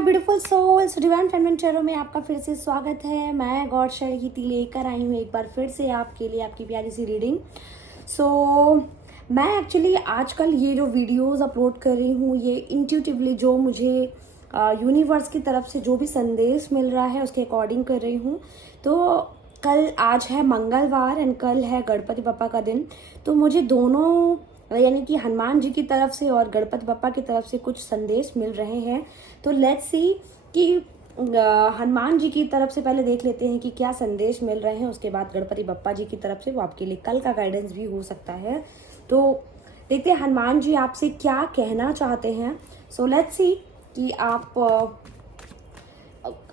My beautiful souls, divine feminine tarot में आपका फिर से स्वागत है। मैं गॉड शर्गीती लेकर आई हूँ एक बार फिर से आपके लिए आपकी प्यारी सी रीडिंग। मैं एक्चुअली आजकल ये जो वीडियोस अपलोड कर रही हूँ ये इंट्यूटिवली जो मुझे यूनिवर्स की तरफ से जो भी संदेश मिल रहा है उसके अकॉर्डिंग कर रही हूँ। तो आज है मंगलवार एंड कल है गणपति बप्पा का दिन। तो मुझे दोनों यानी कि हनुमान जी की तरफ से और गणपति बप्पा की तरफ से कुछ संदेश मिल रहे हैं। तो लेट्स सी कि हनुमान जी की तरफ से पहले देख लेते हैं कि क्या संदेश मिल रहे हैं, उसके बाद गणपति बप्पा जी की तरफ से वो आपके लिए कल का गाइडेंस भी हो सकता है। तो देखते हैं हनुमान जी आपसे क्या कहना चाहते हैं। सो लेट्स सी कि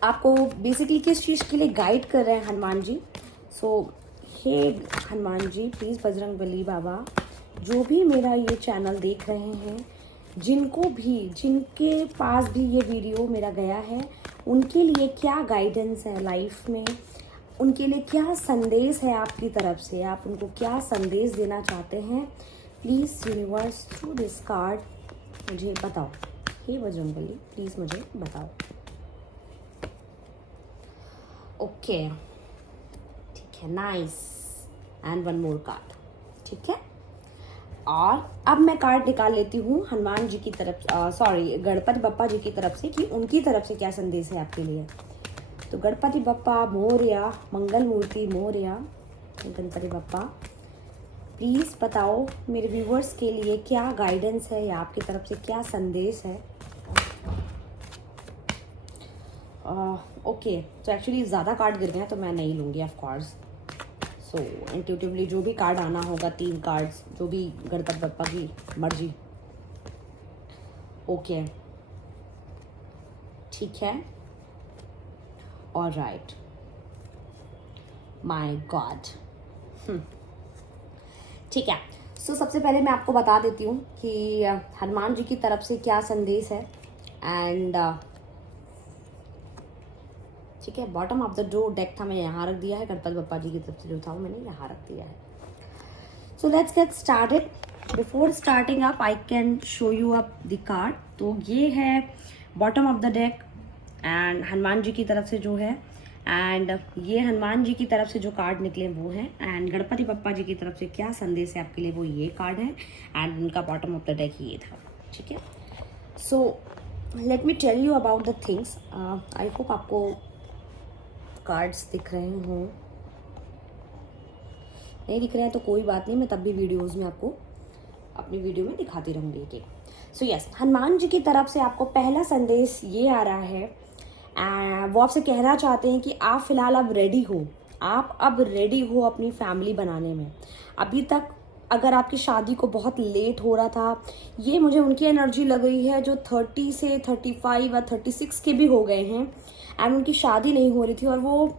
आपको बेसिकली किस चीज़ के लिए गाइड कर रहे हैं हनुमान जी। हे हनुमान जी, प्लीज़ बजरंग बली बाबा, जो भी मेरा ये चैनल देख रहे हैं, जिनके पास भी ये वीडियो मेरा गया है, उनके लिए क्या गाइडेंस है लाइफ में, उनके लिए क्या संदेश है आपकी तरफ से, आप उनको क्या संदेश देना चाहते हैं। Please universe through this card मुझे बताओ। हे बजरंगबली प्लीज़ मुझे बताओ। ओके, ठीक है, nice. And one more card, ठीक है। और अब मैं कार्ड निकाल लेती हूँ हनुमान जी की तरफ, गणपति बप्पा जी की तरफ से, कि उनकी तरफ से क्या संदेश है आपके लिए। तो गणपति बप्पा मोरया, मंगल मूर्ति मोरया। गणपति बप्पा प्लीज़ बताओ मेरे व्यूवर्स के लिए क्या गाइडेंस है या आपकी तरफ से क्या संदेश है। ओके, तो एक्चुअली ज़्यादा कार्ड गिर गए हैं तो मैं नहीं लूँगी ऑफ कोर्स। सो इंट्यूटिवली जो भी कार्ड आना होगा, 3 कार्ड्स, जो भी गणपति बप्पा की मर्जी। ओके, ठीक है, ऑलराइट, माय गॉड। ठीक है। सो सबसे पहले मैं आपको बता देती हूँ कि हनुमान जी की तरफ से क्या संदेश है। एंड ठीक है, bottom of the door deck था, मैंने यहाँ रख दिया है। गणपति बप्पा जी की तरफ से जो था वो मैंने यहाँ रख दिया है। So let's get started. Before starting up I can show you up the card. तो ये है bottom of the deck and Hanuman ji की तरफ से जो है, एंड ये हनुमान जी की तरफ से जो कार्ड निकले वो हैं, एंड गणपति बप्पा जी की तरफ से क्या संदेश है आपके लिए वो ये कार्ड है, एंड उनका बॉटम ऑफ द डेक ये था, ठीक है। So let me tell you about the things. I hope आपको कार्ड्स दिख रहे हों। नहीं दिख रहे हैं तो कोई बात नहीं, मैं तब भी वीडियोस में आपको अपनी वीडियो में दिखाती रहूँगी एक एक। सो यस, हनुमान जी की तरफ से आपको पहला संदेश ये आ रहा है, वो आपसे कहना चाहते हैं कि आप फिलहाल अब रेडी हो, आप अब रेडी हो अपनी फैमिली बनाने में। अभी तक अगर आपकी शादी को बहुत लेट हो रहा था, ये मुझे उनकी एनर्जी लग रही है जो 30 से 35 या 36 के भी हो गए हैं एंड उनकी शादी नहीं हो रही थी और वो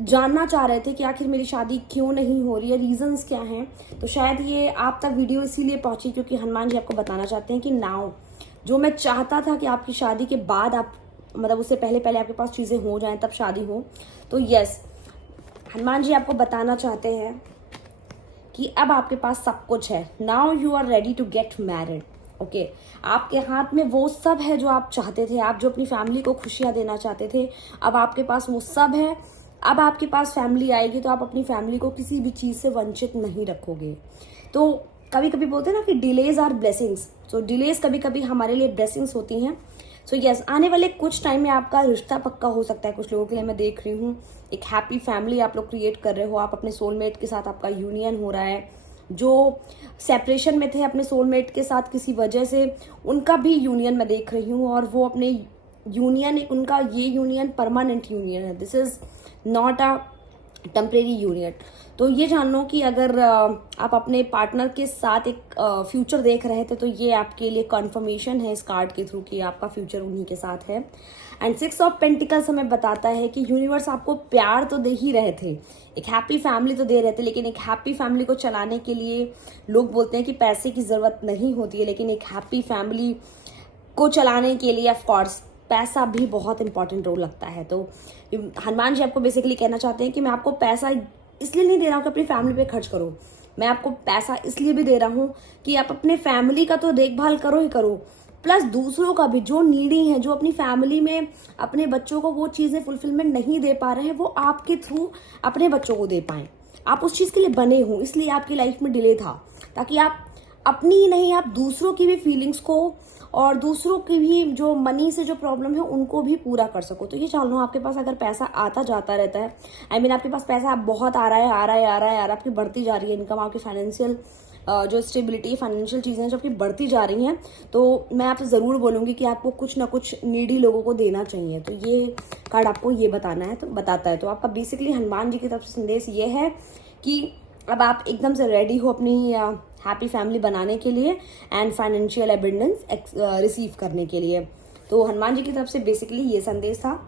जानना चाह रहे थे कि आखिर मेरी शादी क्यों नहीं हो रही है, रीजंस क्या हैं। तो शायद ये आप तक वीडियो इसीलिए पहुंची क्योंकि हनुमान जी आपको बताना चाहते हैं कि नाउ जो मैं चाहता था कि आपकी शादी के बाद आप, मतलब उससे पहले पहले आपके पास चीज़ें हो जाएं तब शादी हो, तो यस, हनुमान जी आपको बताना चाहते हैं कि अब आपके पास सब कुछ है। Now you are ready to get married. Okay, आपके हाथ में वो सब है जो आप चाहते थे, आप जो अपनी फैमिली को खुशियां देना चाहते थे, अब आपके पास वो सब है। अब आपके पास फैमिली आएगी तो आप अपनी फैमिली को किसी भी चीज़ से वंचित नहीं रखोगे। तो कभी कभी बोलते हैं ना कि डिलेज आर ब्लेसिंग्स, तो डिलेज कभी कभी हमारे लिए ब्लेसिंग्स होती हैं। सो यस, आने वाले कुछ टाइम में आपका रिश्ता पक्का हो सकता है। कुछ लोगों के लिए मैं देख रही हूँ एक हैप्पी फैमिली आप लोग क्रिएट कर रहे हो, आप अपने सोलमेट के साथ आपका यूनियन हो रहा है। जो सेपरेशन में थे अपने सोलमेट के साथ किसी वजह से, उनका भी यूनियन मैं देख रही हूँ, और वो अपने यूनियन, एक उनका ये यूनियन परमानेंट यूनियन है। This is not a temporary union. तो ये जान लो कि अगर आप अपने पार्टनर के साथ एक फ्यूचर देख रहे थे तो ये आपके लिए कन्फर्मेशन है इस कार्ड के थ्रू कि आपका फ्यूचर उन्हीं के साथ है। एंड 6 ऑफ पेंटिकल्स हमें बताता है कि यूनिवर्स आपको प्यार तो दे ही रहे थे, एक हैप्पी फैमिली तो दे रहे थे, लेकिन एक हैप्पी फैमिली को चलाने के लिए लोग बोलते हैं कि पैसे की ज़रूरत नहीं होती है, लेकिन एक हैप्पी फैमिली को चलाने के लिए ऑफ कोर्स पैसा भी बहुत इंपॉर्टेंट रोल लगता है। तो हनुमान जी आपको बेसिकली कहना चाहते हैं कि मैं आपको पैसा इसलिए नहीं दे रहा हूँ कि अपनी फैमिली पे खर्च करो, मैं आपको पैसा इसलिए भी दे रहा हूँ कि आप अपने फैमिली का तो देखभाल करो ही करो, प्लस दूसरों का भी, जो नीडी हैं, जो अपनी फैमिली में अपने बच्चों को वो चीजें फुलफिलमेंट नहीं दे पा रहे हैं, वो आपके थ्रू अपने बच्चों को दे पाएं। आप उस चीज के लिए बने हो, इसलिए आपकी लाइफ में डिले था, ताकि आप अपनी ही नहीं, आप दूसरों की भी फीलिंग्स को और दूसरों की भी जो मनी से जो प्रॉब्लम है उनको भी पूरा कर सको। तो ये जान लो, आपके पास अगर पैसा आता जाता रहता है, आपके पास पैसा बहुत आ रहा है, आपकी बढ़ती जा रही है इनकम, आपकी फाइनेंशियल जो स्टेबिलिटी, फाइनेंशियल चीजें जो आपकी बढ़ती जा रही हैं, तो मैं आपसे जरूर बोलूंगी कि आपको कुछ ना कुछ नीडी लोगों को देना चाहिए। तो ये कार्ड आपको ये बताता है। तो आपका बेसिकली हनुमान जी की तरफ से संदेश ये है कि अब आप एकदम से रेडी हो अपनी हैप्पी फैमिली बनाने के लिए एंड फाइनेंशियल एबंडेंस रिसीव करने के लिए। तो हनुमान जी की तरफ से बेसिकली ये संदेश था।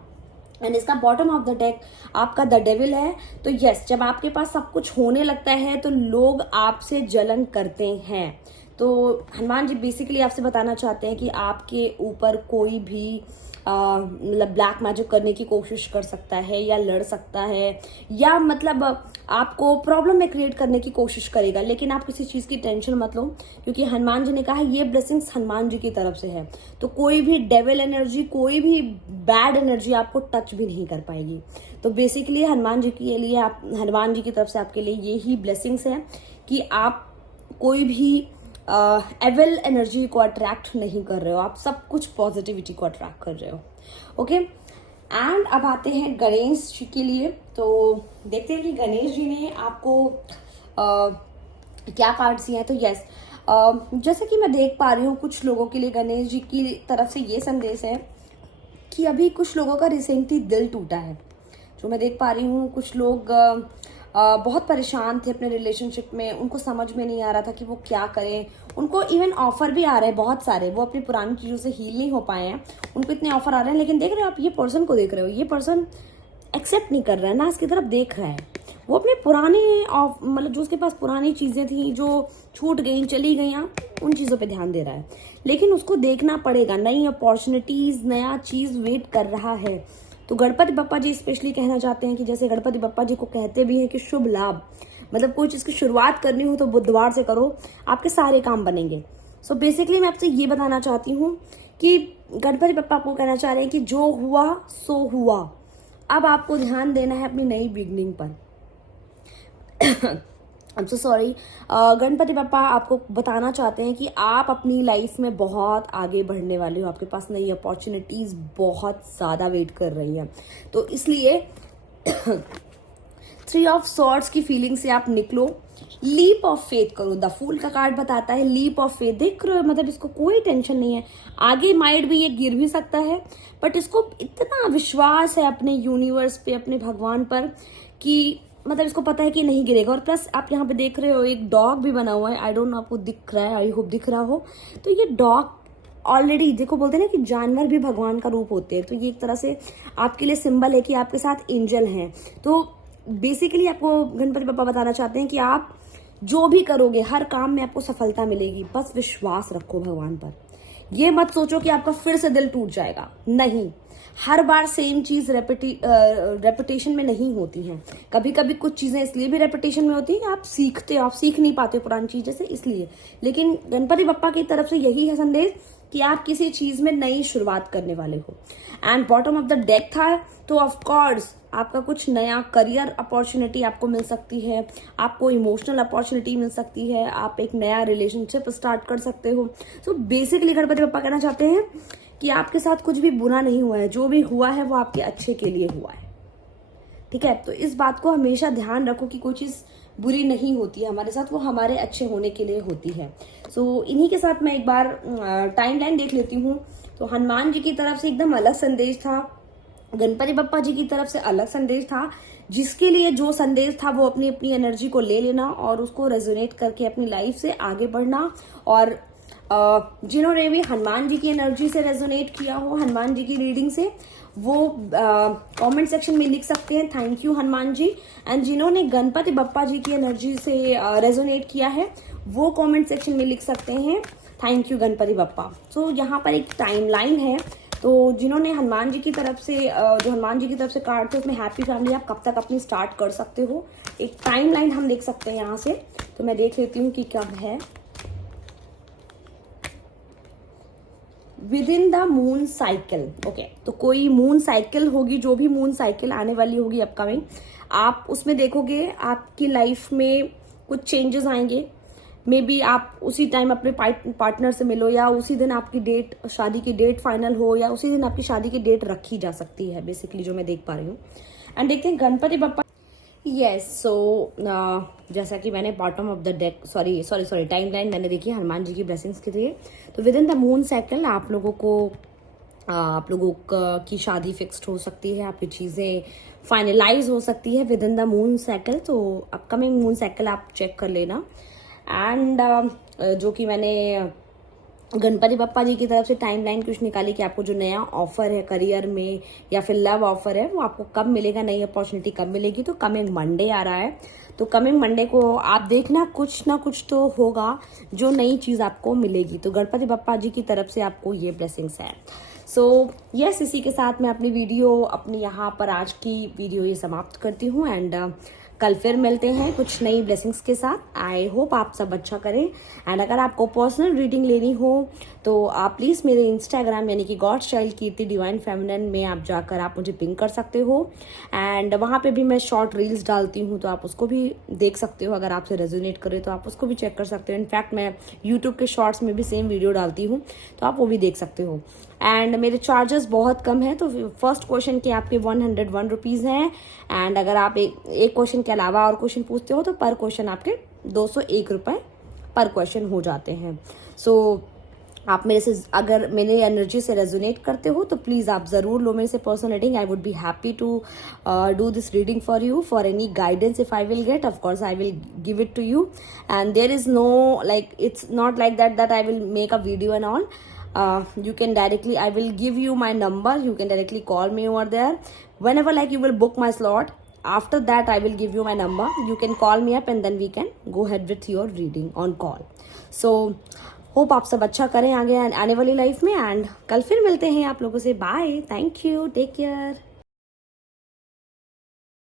एंड इसका बॉटम ऑफ द डेक आपका द डेविल है। तो यस, जब आपके पास सब कुछ होने लगता है तो लोग आपसे जलन करते हैं। तो हनुमान जी बेसिकली आपसे बताना चाहते हैं कि आपके ऊपर कोई भी मतलब ब्लैक मैजिक करने की कोशिश कर सकता है या लड़ सकता है, या मतलब आपको प्रॉब्लम में क्रिएट करने की कोशिश करेगा, लेकिन आप किसी चीज की टेंशन मत लो, क्योंकि हनुमान जी ने कहा ये ब्लेसिंग्स हनुमान जी की तरफ से है। तो कोई भी डेविल एनर्जी, कोई भी बैड एनर्जी आपको टच भी नहीं कर पाएगी। तो बेसिकली हनुमान जी के लिए, आप हनुमान जी की तरफ से आपके लिए ये ही ब्लेसिंग्स है कि आप कोई भी एविल एनर्जी को अट्रैक्ट नहीं कर रहे हो, आप सब कुछ पॉजिटिविटी को अट्रैक्ट कर रहे हो। ओके, एंड अब आते हैं गणेश जी के लिए। तो देखते हैं कि गणेश जी ने आपको क्या कार्ड्स दिए हैं। तो यस, जैसे कि मैं देख पा रही हूँ, कुछ लोगों के लिए गणेश जी की तरफ से ये संदेश है कि अभी कुछ लोगों का रिसेंटली दिल टूटा है। जो मैं देख पा रही हूँ, कुछ लोग बहुत परेशान थे अपने रिलेशनशिप में, उनको समझ में नहीं आ रहा था कि वो क्या करें। उनको इवन ऑफर भी आ रहे हैं बहुत सारे, वो अपनी पुरानी चीज़ों से हील नहीं हो पाए हैं, उनको इतने ऑफर आ रहे हैं, लेकिन देख रहे हो आप, ये पर्सन को देख रहे हो, ये पर्सन एक्सेप्ट नहीं कर रहा है ना, इसकी तरफ देख रहा है। वो अपने पुराने मतलब जो उसके पास पुरानी चीज़ें थी जो छूट गई, चली गई, उन चीज़ों पे ध्यान दे रहा है। लेकिन उसको देखना पड़ेगा, नई अपॉर्चुनिटीज़, नया चीज़ वेट कर रहा है। तो गणपति बप्पा जी स्पेशली कहना चाहते हैं कि जैसे गणपति बप्पा जी को कहते भी हैं कि शुभ लाभ, मतलब कोई चीज़ की शुरुआत करनी हो तो बुधवार से करो, आपके सारे काम बनेंगे। सो बेसिकली मैं आपसे ये बताना चाहती हूँ कि गणपति बप्पा आपको कहना चाह रहे हैं कि जो हुआ सो हुआ, अब आपको ध्यान देना है अपनी नई बिगनिंग पर। I'm so sorry, Ganpati Bappa आपको बताना चाहते हैं कि आप अपनी लाइफ में बहुत आगे बढ़ने वाले हो, आपके पास नई अपॉर्चुनिटीज बहुत ज़्यादा वेट कर रही हैं। तो इसलिए 3 ऑफ सॉर्ड्स की फीलिंग से आप निकलो, लीप ऑफ फेथ करो। द फूल का कार्ड बताता है लीप ऑफ फेथ। देख रहे हो, मतलब इसको कोई टेंशन नहीं है, आगे माइट भी ये गिर भी सकता है, बट इसको इतना विश्वास है अपने यूनिवर्स पे, अपने भगवान पर, कि मतलब इसको पता है कि नहीं गिरेगा। और प्लस आप यहाँ पे देख रहे हो एक डॉग भी बना हुआ है, आई डोंट नो आपको दिख रहा है, आई होप दिख रहा हो। तो ये डॉग ऑलरेडी, देखो बोलते हैं ना कि जानवर भी भगवान का रूप होते हैं, तो ये एक तरह से आपके लिए सिंबल है कि आपके साथ एंजल हैं। तो बेसिकली आपको गणपति बप्पा बताना चाहते हैं कि आप जो भी करोगे हर काम में आपको सफलता मिलेगी, बस विश्वास रखो भगवान पर। ये मत सोचो कि आपका फिर से दिल टूट जाएगा, नहीं, हर बार सेम चीज रेपिटेशन में नहीं होती हैं। कभी कभी कुछ चीजें इसलिए भी रेपिटेशन में होती है कि आप सीखते हो, आप सीख नहीं पाते हो पुरानी चीजें से, इसलिए। लेकिन गणपति बप्पा की तरफ से यही है संदेश कि आप किसी चीज में नई शुरुआत करने वाले हो। And bottom of the deck था, तो ऑफ कोर्स आपका कुछ नया करियर अपॉर्चुनिटी आपको मिल सकती है, आपको इमोशनल अपॉर्चुनिटी मिल सकती है, आप एक नया रिलेशनशिप स्टार्ट कर सकते हो। सो बेसिकली गणपति बप्पा कहना चाहते हैं कि आपके साथ कुछ भी बुरा नहीं हुआ है, जो भी हुआ है वो आपके अच्छे के लिए हुआ है, ठीक है। तो इस बात को हमेशा ध्यान रखो कि कोई चीज बुरी नहीं होती है हमारे साथ, वो हमारे अच्छे होने के लिए होती है। सो इन्हीं के साथ मैं एक बार टाइमलाइन देख लेती हूँ। तो हनुमान जी की तरफ से एकदम अलग संदेश था, गणपति बप्पा जी की तरफ से अलग संदेश था। जिसके लिए जो संदेश था वो अपनी अपनी एनर्जी को ले लेना और उसको रेजोनेट करके अपनी लाइफ से आगे बढ़ना। और जिन्होंने भी हनुमान जी की एनर्जी से रेजोनेट किया हो, हनुमान जी की रीडिंग से, वो कमेंट सेक्शन में लिख सकते हैं thank you Hanuman ji. And जिन्होंने गणपति बप्पा जी की एनर्जी से रेजोनेट किया है, वो कमेंट सेक्शन में लिख सकते हैं थैंक यू गणपति बप्पा। सो यहाँ पर एक टाइमलाइन है। तो जिन्होंने हनुमान जी की तरफ से जो हनुमान जी की तरफ से कार्ड थे उसमें हैप्पी फैमिली आप कब तक अपनी स्टार्ट कर सकते हो, एक टाइमलाइन हम देख सकते हैं यहाँ से। तो मैं देख लेती हूँ कि कब है। With in the moon cycle. Okay, तो कोई मून साइकिल होगी, जो भी मून साइकिल आने वाली होगी अपकमिंग, आप उसमें देखोगे आपकी लाइफ में कुछ चेंजेस आएंगे। मे बी आप उसी टाइम अपने पार्टनर से मिलो, या उसी दिन आपकी डेट, शादी की डेट फाइनल हो, या उसी दिन आपकी शादी की डेट रखी जा सकती है, बेसिकली जो मैं देख पा रही हूँ। एंड देखते हैं गणपति बप्पा। यस, सो जैसा कि मैंने bottom of the deck sorry timeline मैंने देखी हनुमान जी की ब्लेसिंग्स के लिए। तो with in the moon cycle आप लोगों की शादी फिक्स्ड हो सकती है, आपकी चीज़ें फाइनलाइज हो सकती है with in the moon cycle. तो अपकमिंग मून साइकिल आप चेक कर लेना। एंड जो कि मैंने गणपति बप्पा जी की तरफ से टाइमलाइन कुछ निकाली कि आपको जो नया ऑफर है करियर में या फिर लव ऑफर है, वो आपको कब मिलेगा, नई अपॉर्चुनिटी कब मिलेगी। तो कमिंग मंडे आ रहा है, तो कमिंग मंडे को आप देखना कुछ ना कुछ तो होगा जो नई चीज़ आपको मिलेगी। तो गणपति बप्पा जी की तरफ से आपको ये ब्लेसिंग्स है। सो यस, इसी के साथ मैं अपनी यहाँ पर आज की वीडियो ये समाप्त करती हूँ। एंड कल फिर मिलते हैं कुछ नई ब्लेसिंग्स के साथ। आई होप आप सब अच्छा करें। एंड अगर आपको पर्सनल रीडिंग लेनी हो तो आप प्लीज़ मेरे इंस्टाग्राम यानी कि गॉड्स चाइल्ड कीर्ति डिवाइन फेमिनिन में आप जाकर आप मुझे पिंग कर सकते हो। एंड वहाँ पे भी मैं शॉर्ट रील्स डालती हूँ, तो आप उसको भी देख सकते हो। अगर आपसे रेजोनेट करे तो आप उसको भी चेक कर सकते हो। इनफैक्ट मैं यूट्यूब के शॉर्ट्स में भी सेम वीडियो डालती हूँ, तो आप वो भी देख सकते हो। एंड मेरे चार्जेस बहुत कम है, तो फर्स्ट क्वेश्चन के आपके 101 रुपीज़ हैं। एंड अगर आप एक क्वेश्चन के अलावा और क्वेश्चन पूछते हो तो पर क्वेश्चन आपके 201 रुपये पर क्वेश्चन हो जाते हैं। सो आप मेरे से अगर मेरे एनर्जी से रेजोनेट करते हो तो प्लीज़ आप ज़रूर लो मेरे से personal reading. I would be happy to do this reading for you. For any guidance if I will get, of course I will give it to you. And there is no it's not like that I will make a video and all. You can directly, I will give you my number, you can directly call me over there whenever you will book my slot. After that I will give you my number, you can call me up and then we can go ahead with your reading on call. So hope आप सब अच्छा करें आगे आने वाली life में। And कल फिर मिलते हैं आप लोगों से। Bye, thank you, take care.